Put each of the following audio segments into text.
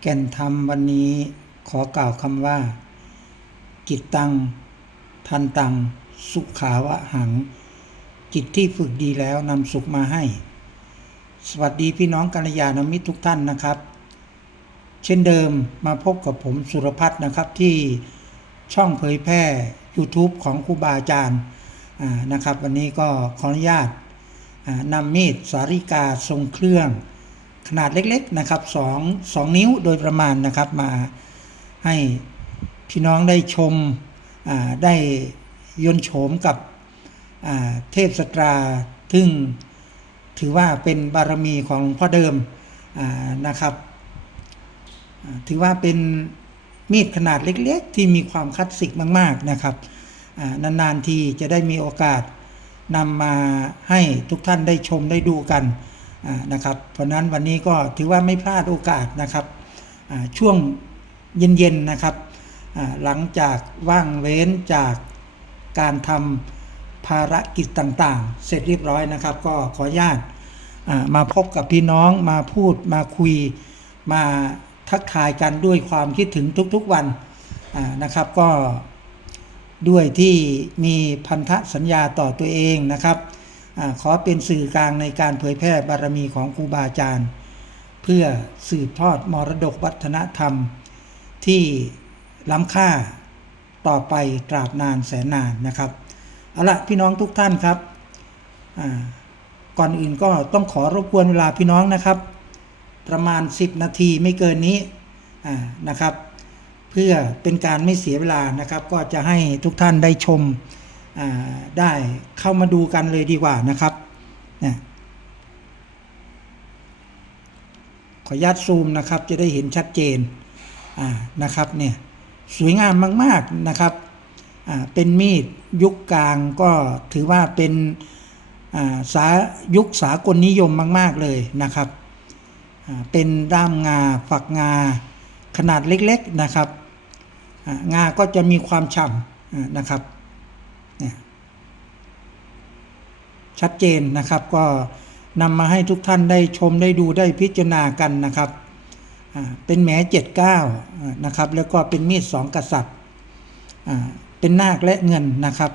แก่นธรรมวันนี้ขอกล่าวคำว่า จิตตัง ทันตัง สุขาวะหัง จิตที่ฝึกดีแล้วนำสุขมาให้ สวัสดีพี่น้องกัลยาณมิตรทุกท่านนะครับ เช่นเดิมมาพบกับผมสุรพัฒน์นะครับที่ช่องเผยแพร่ YouTube ของครูบาอาจารย์นะครับ วันนี้ก็ขออนุญาตนำมีดสาริกาทรงเครื่อง ขนาดเล็กๆนะครับสองสองนิ้วโดยประมาณนะครับมาให้พี่น้องได้ชมได้ยนโฉมกับเทพสตราซึ่งถือว่าเป็นบารมีของหลวงพ่อเดิมนะครับ ถือว่าเป็นมีดขนาดเล็กๆ ที่มีความคลาสสิกมากๆนะครับนานๆทีจะได้มีโอกาสนำมาให้ทุกท่านได้ชมได้ดูกัน นะครับ เพราะนั้นวันนี้ก็ถือว่าไม่พลาดโอกาสนะครับช่วงเย็นๆนะครับหลังจากว่างเว้นจากการทำภารกิจต่างๆ เสร็จเรียบร้อยนะครับ ก็ขออนุญาตมาพบกับพี่น้องมาพูดมาคุยมาทักทายกันด้วยความคิดถึงทุกๆวันนะครับ ก็ด้วยที่มีพันธสัญญาต่อตัวเองนะครับ ขอเป็นสื่อกลางในการเผยแพร่บารมีของครูบาอาจารย์ เพื่อสืบทอดมรดกวัฒนธรรม ที่ล้ำค่าต่อไปตราบนานแสนนานนะครับเอาละพี่น้องทุกท่านครับก่อนอื่นก็ต้องขอรบกวนเวลาพี่น้องนะครับ ประมาณ 10 นาทีไม่เกินนี้นะครับ เพื่อเป็นการไม่เสียเวลานะครับ ก็จะให้ทุกท่านได้ชม ได้เข้ามาดูกันเลยดีกว่านะครับขออนุญาตซูมนะครับจะได้เห็นชัดเจนนะครับเนี่ยสวยงามมาก ๆนะครับเป็นมีดยุคกลางก็ถือว่าเป็นสายุคสากลนิยมมาก ๆเลยนะครับเป็นด้ามงาฝักงาขนาดเล็ก ๆนะครับงาก็จะมีความฉ่ำนะครับ ชัดเจนนะครับก็นำมาให้ทุกท่านได้ชมได้ดูได้พิจารณากันนะครับ เป็นแหมเจ็ดเก้านะครับ แล้วก็เป็นมีดสองกษัตริย์เป็นนาคและเงินนะครับ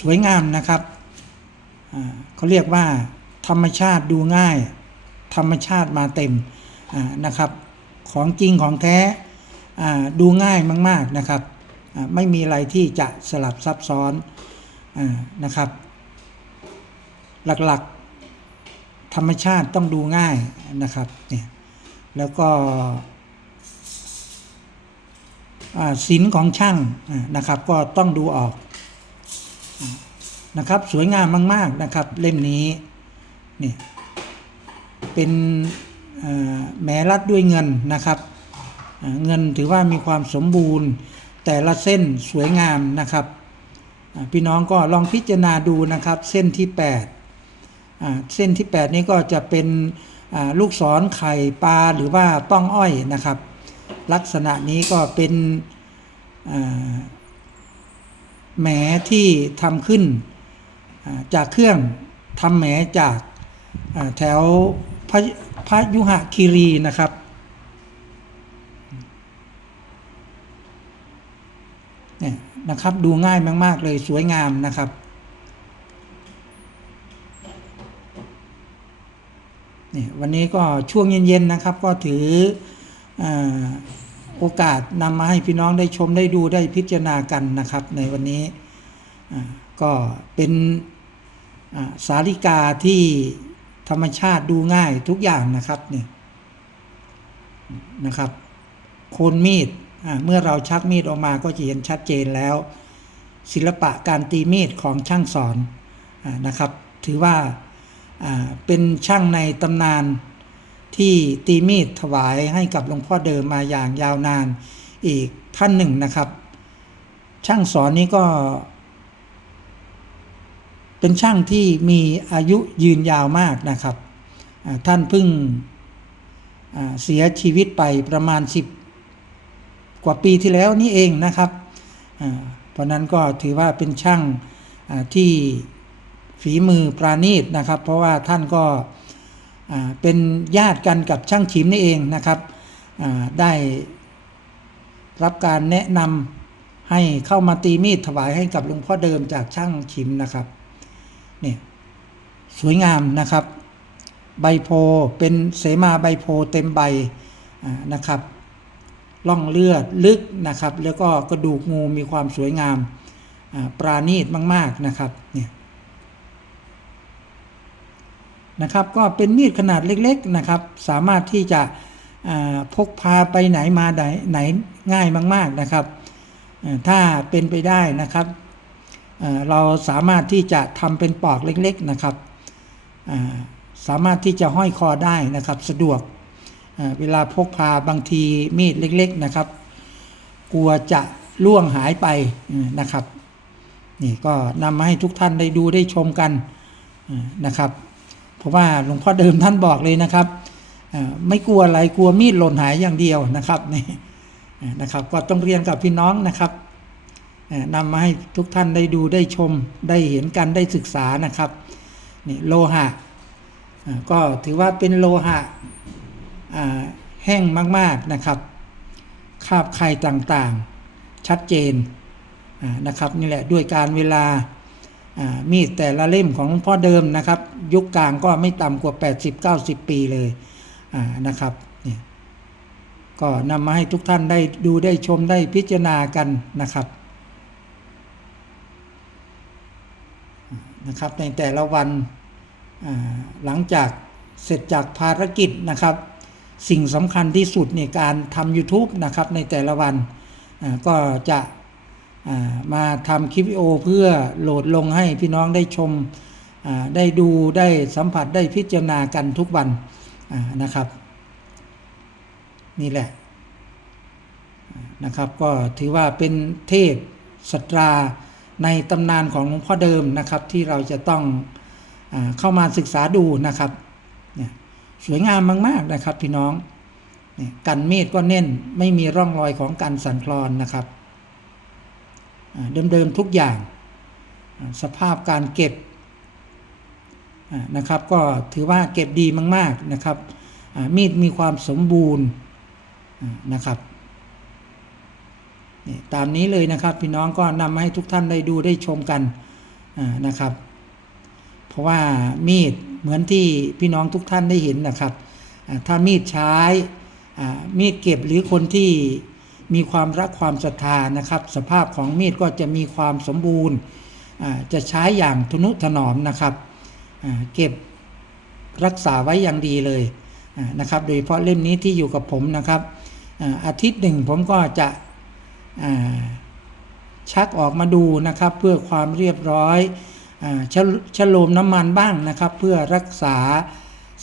สวยงามนะครับ เขาเรียกว่าธรรมชาติดูง่าย ธรรมชาติมาเต็มนะครับ ของจริงของแท้ดูง่ายมาก ๆนะครับ ไม่มีอะไรที่จะสลับซับซ้อนอนะครับ หลักๆ ธรรมชาติต้องดูง่ายนะครับเนี่ยแล้วก็ศิลป์ของช่างนะครับ ก็ต้องดูออกนะครับ สวยงามมาก ๆนะครับ เล่มนี้เนี่ยเป็น แหมรัดด้วยเงินนะครับเงินถือว่ามีความสมบูรณ์ แต่ละเส้นสวยงามนะครับ พี่น้องก็ลองพิจารณาดูนะครับเส้นที่ 8 เส้นที่ 8 นี้ก็จะเป็นลูกศรไข่ปลาหรือว่าต้องอ้อยนะครับ ลักษณะนี้ก็เป็นแหมที่ทำขึ้นจากเครื่องทำแหมจากแถวพ พระยุหคีรีนะครับ เนี่ยนะครับดูง่ายมากๆเลยสวยงามนะครับเนี่ยวันนี้ก็ช่วงเย็นๆนะครับ ก็ถืออโอกาสนำมาให้พี่น้องได้ชมได้ดูได้พิจารณากันนะครับ ในวันนี้ก็เป็นสาริกาที่ ธรรมชาติดูง่ายทุกอย่างนะครับเนี่ยนะครับ โคนมีดเมื่อเราชักมีดออกมาก็จะเห็นชัดเจนแล้ว ศิลปะการตีมีดของช่างสอนอนะครับ ถือว่าอ่าเป็นช่างในตำนานที่ตีมีดถวายให้กับหลวงพ่อเดิมมาอย่างยาวนานอีกท่านหนึ่งนะครับ ช่างสอนนี้ก็ เป็นช่างที่มีอายุยืนยาวมากนะครับท่านเพิ่งเสียชีวิตไปประมาณ 10 กว่าปีที่แล้วนี่เองนะครับเพราะนั้นก็ถือว่าเป็นช่างที่ฝีมือปราณีตนะครับ เพราะว่าท่านก็เป็นญาติกันกับช่างฉิมนี่เองนะครับได้รับการแนะนำให้เข้ามาตีมีดถวายให้กับหลวงพ่อเดิมจากช่างฉิมนะครับ นี่ยสวยงามนะครับ ใบโพเป็นเสมาใบโพเต็มใบนะครับล่องเลือดลึกนะครับ แล้วก็กระดูกงูมีความสวยงามอ่าปราณีตมาก ๆนะครับเนี่ยนะครับก็เป็นมีดขนาดเล็กๆนะครับ สามารถที่จะพกพาไปไหนมาไหนไหนง่ายมาก ๆนะครับถ้าเป็นไปได้นะครับ เราสามารถที่จะทำเป็นปอกเล็กๆนะครับสามารถที่จะห้อยคอได้นะครับสะดวกเวลาพกพาบางทีมีดเล็กๆนะครับ กลัวจะล่วงหายไปนะครับนี่ก็นำมาให้ทุกท่านได้ดูได้ชมกันนะครับ เพราะว่าหลวงพ่อเดิมท่านบอกเลยนะครับไม่กลัวอะไรกลัวมีดหล่นหายอย่างเดียวนะครับนี่นะครับ ก็ต้องเรียนกับพี่น้องนะครับ นำมาให้ทุกท่านได้ดูได้ชมได้เห็นกันได้ศึกษานะครับนี่โลหะก็ถือว่าเป็นโลหะแห้งมากๆนะครับ คาบไข่ต่างๆชัดเจนนะครับนี่แหละด้วยการเวลามีดแต่ละเล่มของหลวงพ่อเดิมนะครับ ยุคกลางก็ไม่ต่ำกว่า 80-90 ปีเลยนะครับนี่ก็นำมาให้ทุกท่านได้ดูได้ชมได้พิจารณากันนะครับ นะครับ ในแต่ละวันหลังจากเสร็จจากภารกิจนะครับ สิ่งสำคัญที่สุดในการทำ YouTube นะครับในแต่ละวันก็จะมาทำคลิปวิดีโอเพื่อโหลดลงให้พี่น้องได้ชมได้ดูได้สัมผัสได้พิจารณากันทุกวันนะครับ นี่แหละนะครับก็ถือว่าเป็นเทพสตรา ในตำนานของหลวงพ่อเดิมนะครับ ที่เราจะต้องอเข้ามาศึกษาดูนะครับสวยงามมาก ๆนะครับพี่น้องกันมีดก็เน้นไม่มีร่องรอยของการสั่นคลอนนะครับเดิมๆทุกอย่างสภาพการเก็บนะครับ ก็ถือว่าเก็บดีมาก ๆนะครับมีดมีความสมบูรณ์นะครับ ตามนี้เลยนะครับ พี่น้องก็นำมาให้ทุกท่านได้ดูได้ชมกันนะครับ เพราะว่ามีดเหมือนที่พี่น้องทุกท่านได้เห็นนะครับ ถ้ามีดใช้มีดเก็บหรือคนที่มีความรักความศรัทธานะครับ สภาพของมีดก็จะมีความสมบูรณ์จะใช้อย่างทนุถนอมนะครับเก็บรักษาไว้อย่างดีเลยนะครับ โดยเฉพาะเล่มนี้ที่อยู่กับผมนะครับอาทิตย์หนึ่งผมก็จะ ชักออกมาดูนะครับ เพื่อความเรียบร้อยอชะชโลมน้ำมันบ้างนะครับ เพื่อรักษา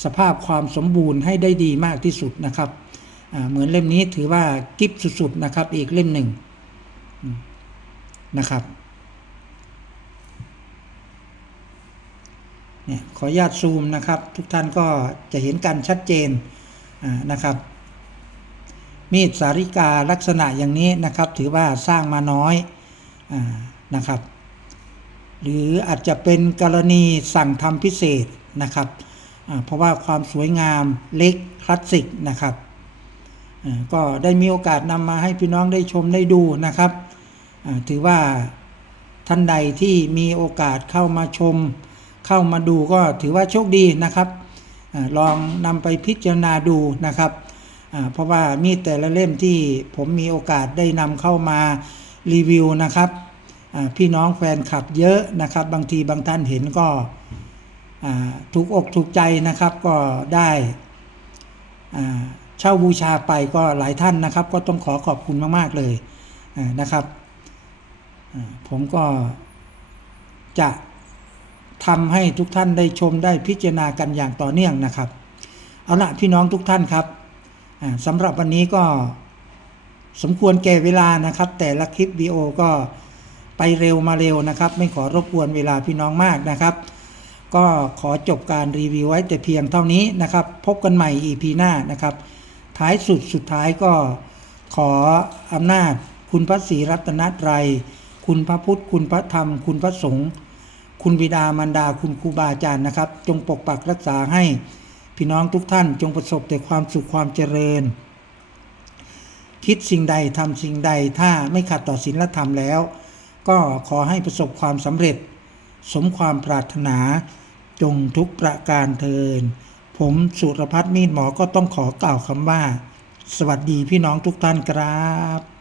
สภาพความสมบูรณ์ให้ได้ดีมากที่สุดนะครับเหมือนเล่มนี้ถือว่ากิฟสุดๆนะครับ อีกเล่มหนึ่งนะครับเนี่ยขออนุญาตซูมนะครับ ทุกท่านก็จะเห็นกันชัดเจนนะครับ มีดสาริกาลักษณะอย่างนี้นะครับ ถือว่าสร้างมาน้อยอนะครับ หรืออาจจะเป็นกรณีสั่งทำพิเศษนะครับ เพราะว่าความสวยงามเล็กคลาสสิกนะครับก็ได้มีโอกาสนำมาให้พี่น้องได้ชมได้ดูนะครับ ถือว่าท่านใดที่มีโอกาสเข้ามาชม เข้ามาดูก็ถือว่าโชคดีนะครับอลองนำไปพิจารณาดูนะครับ เพราะว่ามีดแต่ละเล่มที่ผมมีโอกาสได้นำเข้ามารีวิวนะครับพี่น้องแฟนคลับเยอะนะครับ บางทีบางท่านเห็นก็ถูกอกถูกใจนะครับก็ได้เช่าบูชาไปก็หลายท่านนะครับ ก็ต้องขอขอบคุณมาก ๆ เลยนะครับผมก็จะทำให้ทุกท่านได้ชมได้พิจารณากันอย่างต่อเนื่องนะครับ เอาละพี่น้องทุกท่านครับ สำหรับวันนี้ก็สมควรแก่เวลานะครับ แต่ละคลิปวิดีโอก็ไปเร็วมาเร็วนะครับ ไม่ขอรบกวนเวลาพี่น้องมากนะครับ ก็ขอจบการรีวิวไว้แต่เพียงเท่านี้นะครับ พบกันใหม่ EP หน้านะครับ ท้ายสุดสุดท้ายก็ขออำนาจ คุณพระศรีรัตนตรัย คุณพระพุทธ คุณพระธรรม คุณพระสงฆ์คุณบิดามารดาคุณครูบาอาจารย์นะครับ จงปกปักรักษาให้ พี่น้องทุกท่านจงประสบแต่ความสุขความเจริญ คิดสิ่งใดทำสิ่งใดถ้าไม่ขัดต่อศีลธรรมแล้ว ก็ขอให้ประสบความสำเร็จ สมความปรารถนา จงทุกประการเทิน ผมสุรพัฒน์มีดหมอก็ต้องขอกล่าวคำว่า สวัสดีพี่น้องทุกท่านครับ